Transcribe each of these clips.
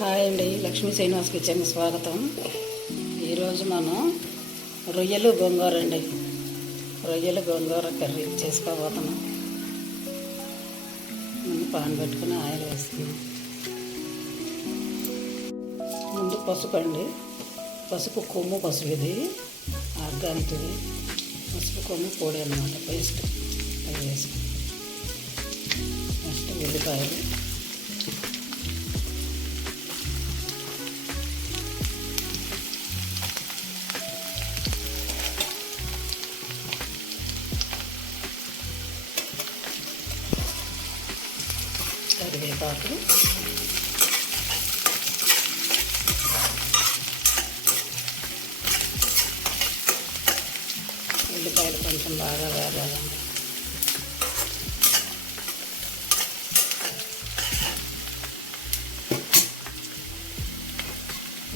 Hi అండి, లక్ష్మీ శ్రీనివాస్ కిచెన్కి స్వాగతం. ఈరోజు మనం రొయ్యలు గోంగూర అండి, రొయ్యలు గోంగూర కర్రీ చేసుకోబోతున్నాం. ముందు పాన్ పెట్టుకుని ఆయిల్ వేస్తున్నాం. ముందు పసుపు అండి, పసుపు కొమ్ము పసుపు, ఇది ఆర్గానిక్, ఇది పసుపు కొమ్ము పొడి అన్నమాట, పేస్ట్ అది వేసుకుని. నెక్స్ట్ ఉల్లిపాయలు, కరివేపాకు, ఉల్లిపాయలు కొంచెం బాగా వేగాలండి.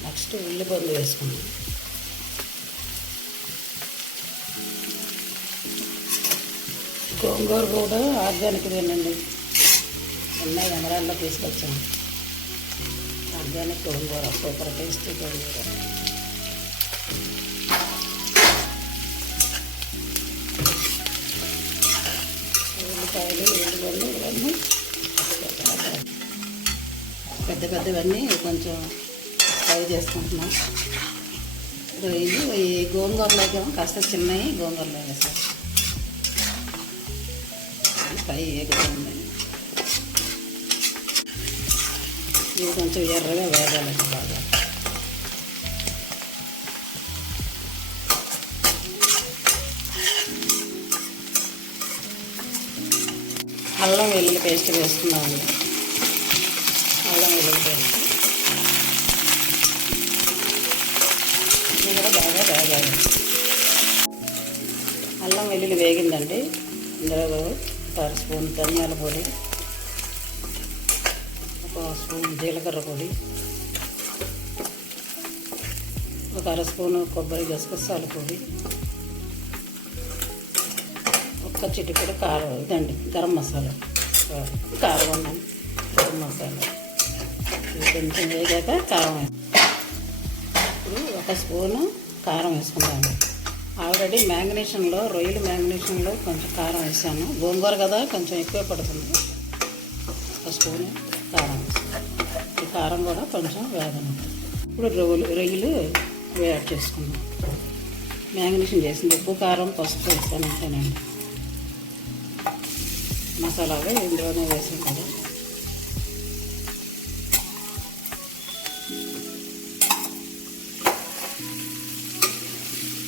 నెక్స్ట్ ఉల్లిపొందు వేసుకున్నాం. గోంగూర కూడా ఆర్గానిక్దేనండి, అన్నీ ఎమరాల్లో తీసుకొచ్చాను. ఆర్గానిక్ గోంగూర, సూపర్ టేస్టీ గోంగూర. ఉల్లిపాయలు, ఉల్లిగడ్డలు ఇవన్నీ పెద్ద పెద్దవన్నీ కొంచెం ఫ్రై చేసుకుంటున్నాం. ఇది ఈ గోంగూరలోకి కాస్త చిన్నవి గోంగూరలో వేసాం. ఫ్రై వేగుతుంది. ఇవి కొంచెం ఎర్రగా వేగాలండి బాగా. అల్లం వెల్లుల్లి పేస్ట్ వేసుకున్నామండి. అల్లం వెల్లుల్లి పేస్ట్ ఇది కూడా బాగా వేగాలి. అల్లం వెల్లుల్లి వేగిందండి. ఇందులో 1 స్పూన్ ధనియాల పొడి, 1 స్పూన్ జీలకర్ర పొడి, 1 స్పూను కొబ్బరి గసగసాల పొడి, 1 చిటికెడు కారం, ఇదండి గరం మసాలా, కారం అన్నం గరం మసాలా. ఇది కొంచెం వేగాక కారం వేస్తాం. ఇప్పుడు 1 స్పూను కారం వేసుకుంటాము. ఆల్రెడీ మ్యాగ్నేషన్లో, రొయ్యలు మ్యాగ్నేషన్లో కొంచెం కారం వేసాను. గోంగూర కదా కొంచెం ఎక్కువ పడుతుంది. 1 స్పూను కారం వేసాను. ఈ కారం కూడా కొంచెం వేగను. ఇప్పుడు రొయ్యలు యాడ్ చేసుకున్నాం. మ్యాగ్నేషన్ చేసింది, ఉప్పు కారం పసుపు వేసాను అంతేనండి. మసాలాగా ఇందులోనే వేసాం కదా.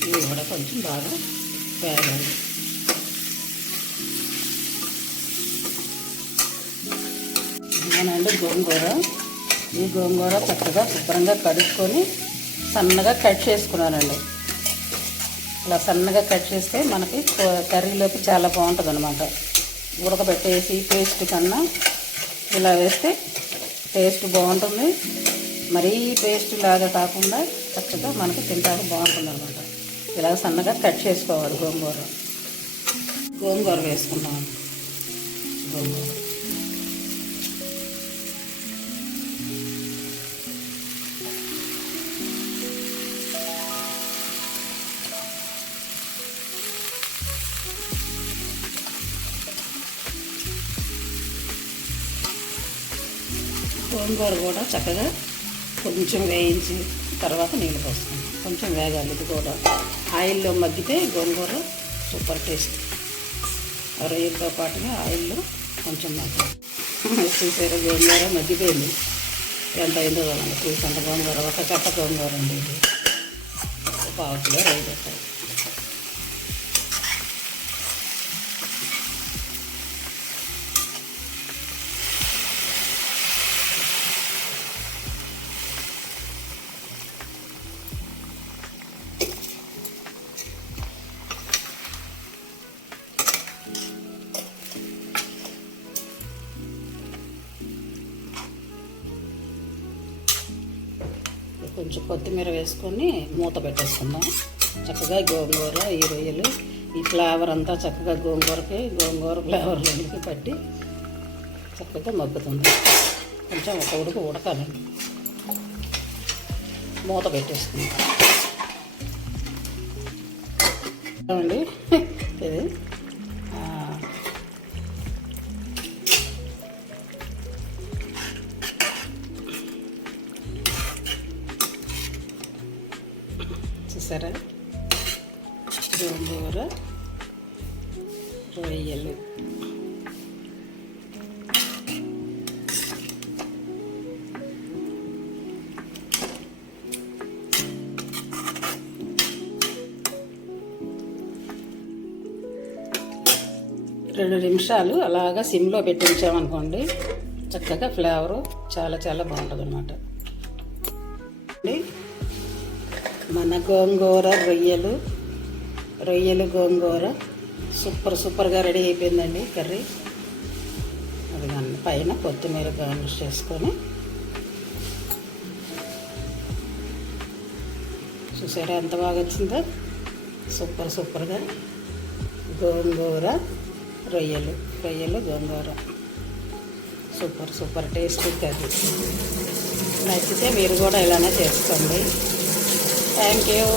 ఇవి కూడా కొంచెం బాగా వేగాలి. గోంగూర, ఈ గోంగూర చక్కగా శుభ్రంగా కడుక్కొని సన్నగా కట్ చేసుకున్నానండి. ఇలా సన్నగా కట్ చేస్తే మనకి కర్రీలోకి చాలా బాగుంటుంది అనమాట. ఉడకబెట్టేసి పేస్ట్ కన్నా ఇలా వేస్తే టేస్ట్ బాగుంటుంది. మరీ పేస్ట్ లాగా కాకుండా చక్కగా మనకి తింటాక బాగుంటుంది అనమాట. ఇలా సన్నగా కట్ చేసుకోవాలి. గోంగూర వేసుకున్నాం. గోంగూర గోంగూర కూడా చక్కగా కొంచెం వేయించి తర్వాత నీళ్ళు పోస్తాం. కొంచెం వేగాలి. ఇది కూడా ఆయిల్లో మగ్గితే గోంగూర సూపర్ టేస్ట్. రొయ్యలతో పాటుగా ఆయిల్లో కొంచెం మగ్గాలి. చూసారా, గోంగూర మగ్గిపోయింది. ఎంత అయిందో చూసంత గోంగూర, 1 కట్ట గోంగూర అండి. ఇది 1/2 కిలో రొయ్య పెట్టాలి. కొంచెం కొత్తిమీర వేసుకొని మూత పెట్టేసుకుందాం. చక్కగా గోంగూర, ఈ రొయ్యలు, ఈ ఫ్లేవర్ అంతా చక్కగా గోంగూర ఫ్లేవర్ రొయ్యలకి పట్టి చక్కగా మగ్గుతుంది. కొంచెం ఒక ఉడక ఉడకాలండి. మూత పెట్టేసుకుంటాం అండి. ఇది చూసారా, గోంగూర రొయ్యలు. రెండు నిమిషాలు అలాగా సిమ్లో పెట్టి ఉంచామనుకోండి, చక్కగా ఫ్లేవరు చాలా చాలా బాగుంటుంది అన్నమాట. మన గోంగూర రొయ్యలు గోంగూర సూపర్గా రెడీ అయిపోయిందండి కర్రీ. అది కానీ పైన కొత్తిమీర గార్నిష్ చేసుకొని చూసారా ఎంత బాగా వచ్చిందో. సూపర్గా గోంగూర రొయ్యలు గోంగూర సూపర్ టేస్టీ కర్రీ. నచ్చితే మీరు కూడా ఇలానే చేసుకోండి. Thank you.